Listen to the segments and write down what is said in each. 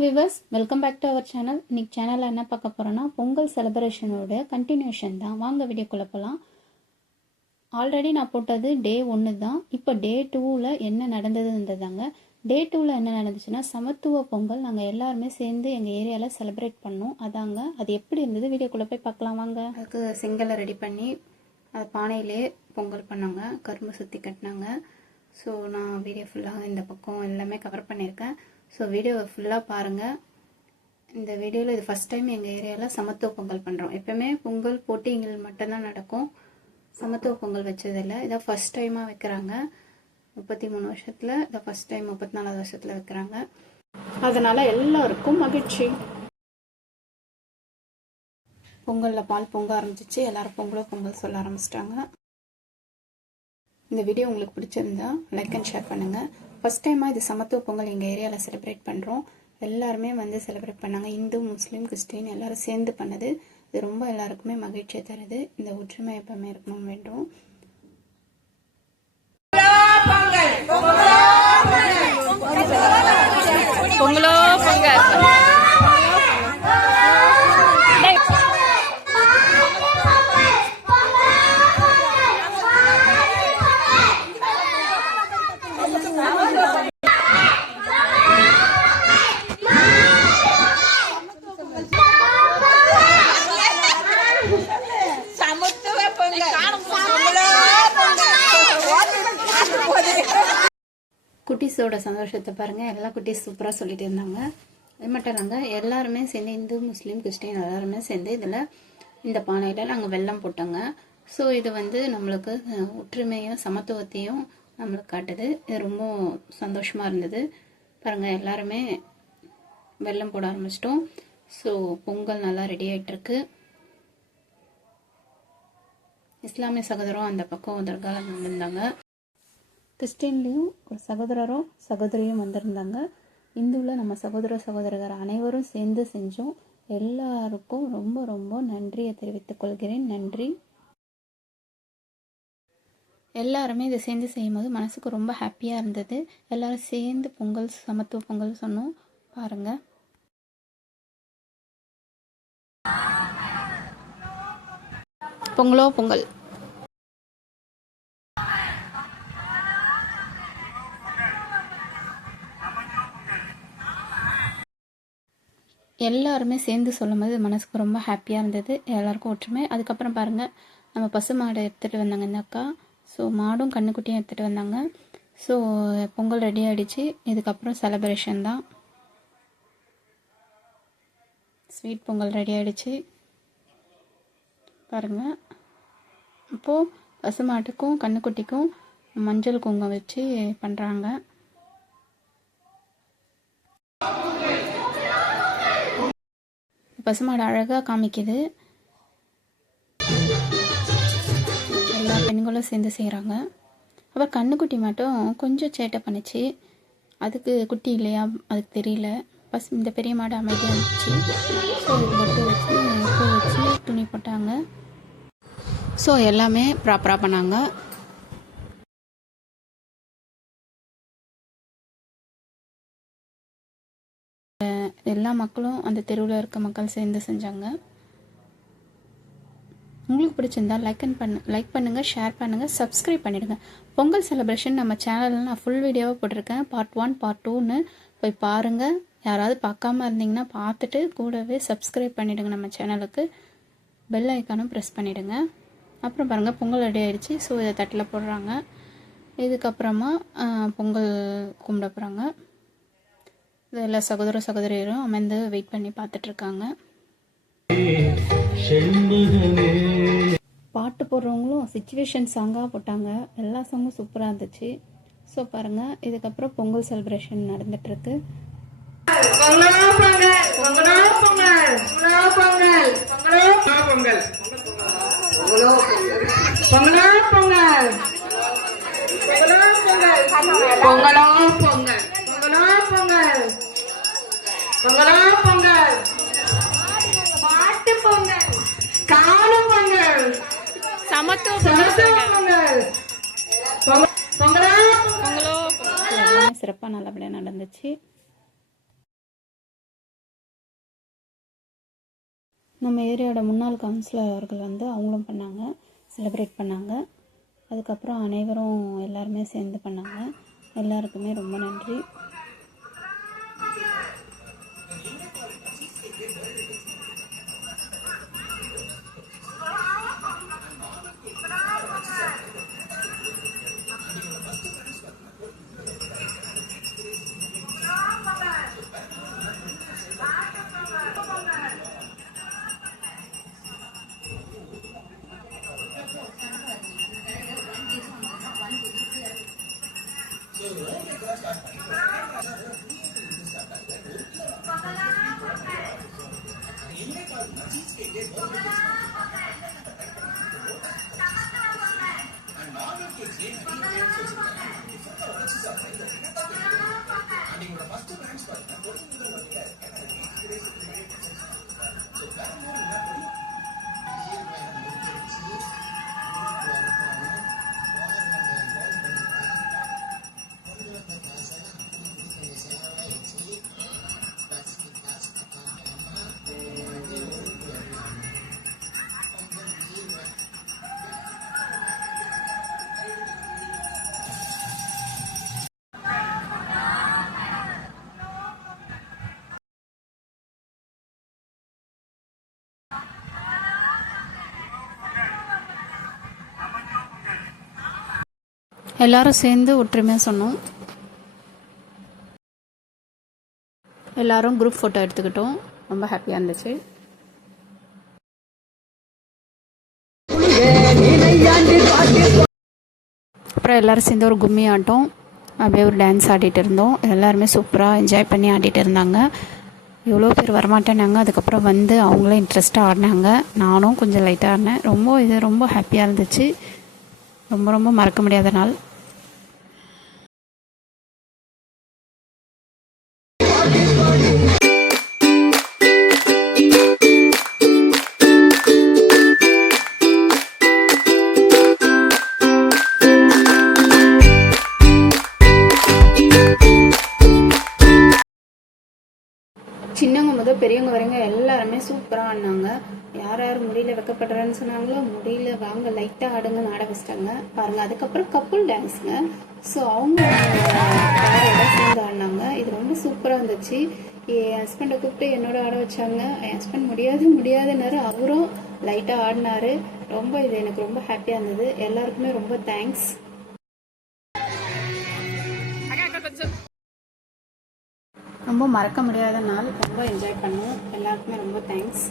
Viewers, welcome back to our channel. இன்னைக்கு சேனலில் என்ன பார்க்க போகிறோன்னா, பொங்கல் செலிப்ரேஷனோட கண்டினியூஷன் தான். வாங்க வீடியோக்குள்ளே போகலாம். ஆல்ரெடி நான் போட்டது டே 1 தான். இப்போ டே 2ல் என்ன நடந்ததுன்றதாங்க. டே 2ல் என்ன நடந்துச்சுன்னா, சமத்துவ பொங்கல் நாங்கள் எல்லாருமே சேர்ந்து எங்கள் ஏரியாவில் செலிப்ரேட் பண்ணோம். அதாங்க, அது எப்படி இருந்தது வீடியோக்குள்ளே போய் பார்க்கலாம் வாங்க. அதுக்கு செங்கலை ரெடி பண்ணி அது பானையிலே பொங்கல் பண்ணாங்க, கரும்பு சுற்றி கட்டினாங்க. ஸோ நான் வீடியோ ஃபுல்லாக இந்த பக்கம் எல்லாமே கவர் பண்ணியிருக்கேன். ஸோ வீடியோவை ஃபுல்லாக பாருங்கள். இந்த வீடியோவில் இது ஃபஸ்ட் டைம் எங்கள் ஏரியாவில் சமத்துவ பொங்கல் பண்ணுறோம். எப்போவுமே பொங்கல் போட்டிகள் மட்டும்தான் நடக்கும், சமத்துவ பொங்கல் வச்சதில்லை. இதான் ஃபஸ்ட் டைமாக வைக்கிறாங்க. 33 வருஷத்தில் இதை ஃபஸ்ட் டைம் 34வது வருஷத்தில் வைக்கிறாங்க. அதனால் எல்லாருக்கும் மகிழ்ச்சி. பொங்கலில் பால் பொங்க ஆரம்பிச்சிச்சு. எல்லோரும் பொங்கல் சொல்ல ஆரம்பிச்சிட்டாங்க. இந்த வீடியோ உங்களுக்கு பிடிச்சிருந்தா லைக் அண்ட் ஷேர் பண்ணுங்கள். ஃபஸ்ட் டைமாக இது சமத்துவ பொங்கல் எங்கள் ஏரியாவில் செலிப்ரேட் பண்ணுறோம். எல்லாருமே வந்து செலிப்ரேட் பண்ணாங்க. இந்து, முஸ்லீம், கிறிஸ்டின் எல்லோரும் சேர்ந்து பண்ணது. இது ரொம்ப எல்லாருக்குமே மகிழ்ச்சியை தருது. இந்த ஒற்றுமை எப்பவுமே இருக்கணும் வேண்டும். பொங்கலோ பொங்கல். குட்டீஸோட சந்தோஷத்தை பாருங்கள். எல்லா குட்டீஸ் சூப்பராக சொல்லிட்டு இருந்தாங்க. அது மட்டும் இல்லைங்க, எல்லாருமே சேர்ந்து இந்து, முஸ்லீம், கிறிஸ்டின் எல்லாருமே சேர்ந்து இதில் இந்த பானையில் நாங்கள் வெல்லம் போட்டோங்க. ஸோ இது வந்து நம்மளுக்கு ஒற்றுமையும் சமத்துவத்தையும் நம்மளுக்கு காட்டுது. இது ரொம்ப சந்தோஷமாக இருந்தது. பாருங்கள், எல்லாருமே வெல்லம் போட ஆரம்பிச்சிட்டோம். ஸோ பொங்கல் நல்லா ரெடி ஆகிட்டுருக்கு. இஸ்லாமிய சகோதரம் அந்த பக்கம் தர்காவில் வந்திருந்தாங்க. கிறிஸ்டின்லேயும் ஒரு சகோதரரோ சகோதரியும் வந்திருந்தாங்க. இந்துவில் நம்ம சகோதரர்கள் அனைவரும் சேர்ந்து செஞ்சோம். எல்லாருக்கும் ரொம்ப ரொம்ப நன்றியை தெரிவித்துக் கொள்கிறேன். நன்றி. எல்லாருமே இதை சேர்ந்து செய்யும்போது மனசுக்கு ரொம்ப ஹாப்பியாக இருந்தது. எல்லாரும் சேர்ந்து பொங்கல், சமத்துவ பொங்கல் சொன்னோம். பாருங்கள். பொங்கலோ பொங்கல். எல்லாருமே சேர்ந்து சொல்லும் போது மனசுக்கு ரொம்ப ஹாப்பியாக இருந்தது. எல்லாருக்கும் ஒற்றுமை. அதுக்கப்புறம் பாருங்கள், நம்ம பசு மாடை எடுத்துகிட்டு வந்தாங்க இந்த அக்கா. ஸோ மாடும் கண்ணுக்குட்டியும் எடுத்துகிட்டு வந்தாங்க. ஸோ பொங்கல் ரெடி ஆகிடுச்சு. இதுக்கப்புறம் செலிப்ரேஷன் தான். ஸ்வீட் பொங்கல் ரெடி ஆகிடுச்சு பாருங்கள். இப்போது பசு மாட்டுக்கும் கண்ணுக்குட்டிக்கும் மஞ்சள் குங்குமம் வச்சு பண்ணுறாங்க. பசுமாடு அழகாக காமிக்குது. எல்லா பெண்களும் சேர்ந்து செய்கிறாங்க. அப்புறம் கண்ணுக்குட்டி மட்டும் கொஞ்சம் சேட்டை பண்ணிச்சு. அதுக்கு குட்டி இல்லையா, அதுக்கு தெரியல. இந்த பெரிய மாடு அமைதியாக இருந்துச்சு. ஸோ அதுக்கு பொட்டு வச்சு பூ வச்சு துணி போட்டாங்க. ஸோ எல்லாமே ப்ராப்பராக பண்ணாங்க. எல்லா மக்களும் அந்த தெருவில் இருக்க மக்கள் சேர்ந்து செஞ்சாங்க. உங்களுக்கு பிடிச்சிருந்தா லைக் பண்ணுங்கள், ஷேர் பண்ணுங்கள், சப்ஸ்கிரைப் பண்ணிவிடுங்க. பொங்கல் செலிப்ரேஷன் நம்ம சேனலில் நான் ஃபுல் வீடியோவாக போட்டிருக்கேன். பார்ட் 1 பார்ட் 2ன்னு போய் பாருங்கள். யாராவது பார்க்காம இருந்தீங்கன்னா பார்த்துட்டு கூடவே சப்ஸ்கிரைப் பண்ணிவிடுங்க. நம்ம சேனலுக்கு பெல் ஐக்கானும் ப்ரெஸ் பண்ணிவிடுங்க. அப்புறம் பாருங்கள், பொங்கல் ரெடி ஆகிடுச்சு. ஸோ இதை தட்டில் போடுறாங்க. இதுக்கப்புறமா பொங்கல் கும்பிட போகிறாங்க. எல்லா சகோதரியும் அமர்ந்து வெயிட் பண்ணி பார்த்துட்ருக்காங்க. பாட்டு போடுறவங்களும் சுச்சுவேஷன் சாங்காக போட்டாங்க. எல்லா சாங்கும் சூப்பராக இருந்துச்சு. ஸோ பாருங்கள், இதுக்கப்புறம் பொங்கல் செலிப்ரேஷன் நடந்துட்டுருக்கு. மாட்டு பொங்கல், காணும் பொங்கல், சமத்துவ பொங்கல், சிறப்பாக நல்லபடியாக நடந்துச்சு. நம்ம ஏரியாவோட முன்னாள் கவுன்சிலர் அவர்கள் வந்து அவங்களும் பண்ணாங்க, செலிப்ரேட் பண்ணாங்க. அதுக்கப்புறம் அனைவரும் எல்லாருமே சேர்ந்து பண்ணாங்க. எல்லாருக்குமே ரொம்ப நன்றி. எல்லாரும் சேர்ந்து ஒற்றுமையாக சொன்னோம். எல்லாரும் குரூப் ஃபோட்டோ எடுத்துக்கிட்டோம். ரொம்ப ஹாப்பியாக இருந்துச்சு. அப்புறம் எல்லோரும் சேர்ந்து ஒரு கும்மி ஆட்டம், அப்படியே ஒரு டான்ஸ் ஆடிட்டு இருந்தோம். எல்லாருமே சூப்பராக என்ஜாய் பண்ணி ஆடிட்டு இருந்தாங்க. எவ்வளோ பேர் வரமாட்டேனாங்க. அதுக்கப்புறம் வந்து அவங்களும் இன்ட்ரெஸ்ட்டாக ஆடினாங்க. நானும் கொஞ்சம் லைட்டாக ஆடினேன். ரொம்ப ஹாப்பியாக இருந்துச்சு. ரொம்ப மறக்க முடியாத நாள். சின்னவங்க முதல் பெரியவங்க வரைங்க எல்லாருமே சூப்பராக ஆடினாங்க. யார் யார் முடியல வைக்கப்படுறேன்னு சொன்னாங்களோ, முடியல வாங்க லைட்டாக ஆடுங்கன்னு ஆட வச்சிட்டாங்க பாருங்கள். அதுக்கப்புறம் கப்புள் டான்ஸுங்க. ஸோ அவங்க யாரோட சேர்ந்து ஆடினாங்க. இது ரொம்ப சூப்பராக இருந்துச்சு. என் ஹஸ்பண்டை கூப்பிட்டு என்னோட ஆட வச்சாங்க. என் ஹஸ்பண்ட் முடியாதுன்னாரு. அவரும் லைட்டாக ஆடினாரு. இது எனக்கு ரொம்ப ஹாப்பியாக இருந்தது. எல்லாருக்குமே ரொம்ப தேங்க்ஸ். ரொம்ப மறக்க முடியாத நாள். ரொம்ப என்ஜாய் பண்ணோம். எல்லாருக்குமே ரொம்ப தேங்க்ஸ்.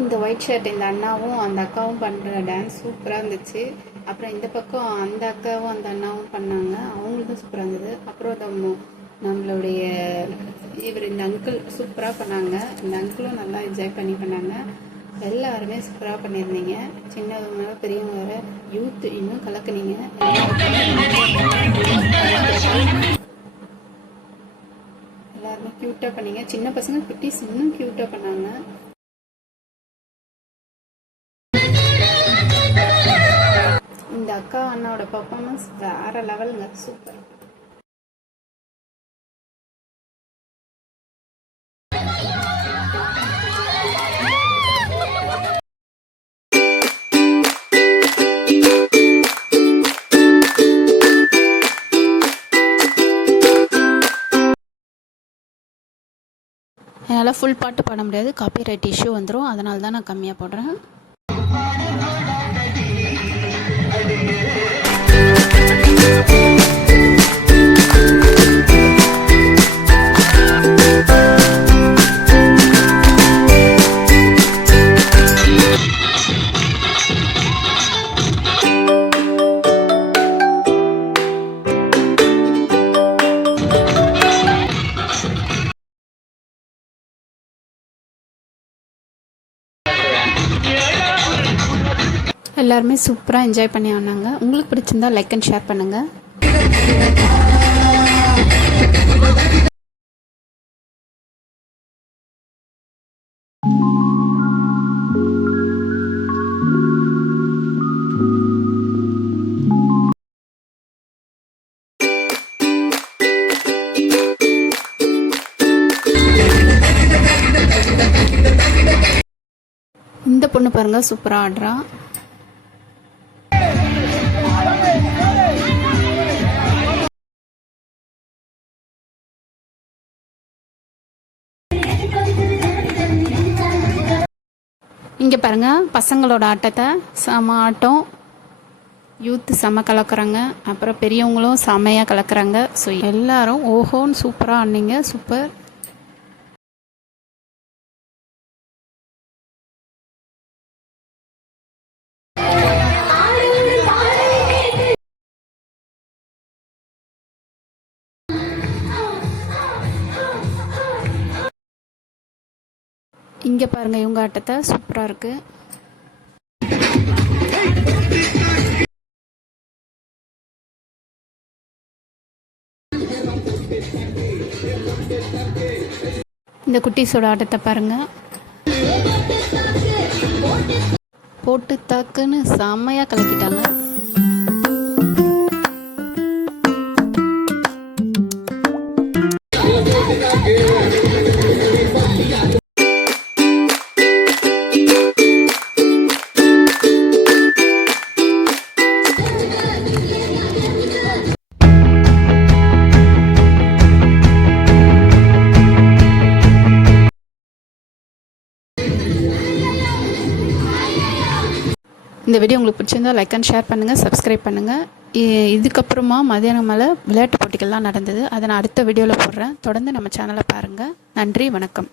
இந்த ஒயிட் ஷர்ட் இந்த அண்ணாவும் அந்த அக்காவும் பண்ணுற டான்ஸ் சூப்பராக இருந்துச்சு. அப்புறம் இந்த பக்கம் அந்த அக்காவும் அந்த அண்ணாவும் பண்ணாங்க. அவங்களுக்கும் சூப்பராக இருந்தது. அப்புறம் நம்மளுடைய இந்த அங்கிள் சூப்பராக பண்ணாங்க. இந்த அங்கிளும் நல்லா என்ஜாய் பண்ணாங்க. எல்லாருமே சூப்பராக பண்ணியிருந்தீங்க. சின்னவங்க பெரியவங்க வர யூத் இன்னும் கலக்குனீங்க. எல்லாருமே க்யூட்டாக பண்ணீங்க. சின்ன பசங்க குட்டீஸ் இன்னும் க்யூட்டாக பண்ணாங்க. இந்த அக்கா அண்ணாவோட பர்ஃபார்மன்ஸ் வேற லெவலுங்க. சூப்பர். என்னால் ஃபுல் பாட்டு பாட முடியாது, காப்பிரைட் இஷ்யூ வந்துடும். அதனால தான் நான் கம்மியாக போடுறேன். எல்லாருமே சூப்பராக என்ஜாய் பண்ணி ஆனாங்க. உங்களுக்கு பிடிச்சிருந்தா லைக் அண்ட் ஷேர் பண்ணுங்கள். இந்த பொண்ணு பாருங்க சூப்பராக ஆடுறா. இங்கே பாருங்க பசங்களோட ஆட்டத்தை, செம ஆட்டம். யூத்து செம கலக்குறாங்க, அப்புறம் பெரியவங்களும் செமையாக கலக்குறாங்க. ஸோ எல்லாரும் ஓஹோன்னு சூப்பராக ஆடினீங்க. சூப்பர். இங்கே பாருங்கள் இவங்க ஆட்டத்தை, சூப்பராக இருக்குது. இந்த குட்டீஸோட ஆட்டத்தை பாருங்கள். போட்டு தாக்குன்னு செம்மையாக கலக்கிட்டாங்க. இந்த வீடியோ உங்களுக்கு பிடிச்சிருந்தா லைக் அண்ட் ஷேர் பண்ணுங்கள், சப்ஸ்கிரைப் பண்ணுங்கள். இதுக்கப்புறமா மதியானம் மேலே விளையாட்டு போட்டிகள்லாம் நடந்தது, அதை நான் அடுத்த வீடியோவில் போடுறேன். தொடர்ந்து நம்ம சேனலை பாருங்கள். நன்றி, வணக்கம்.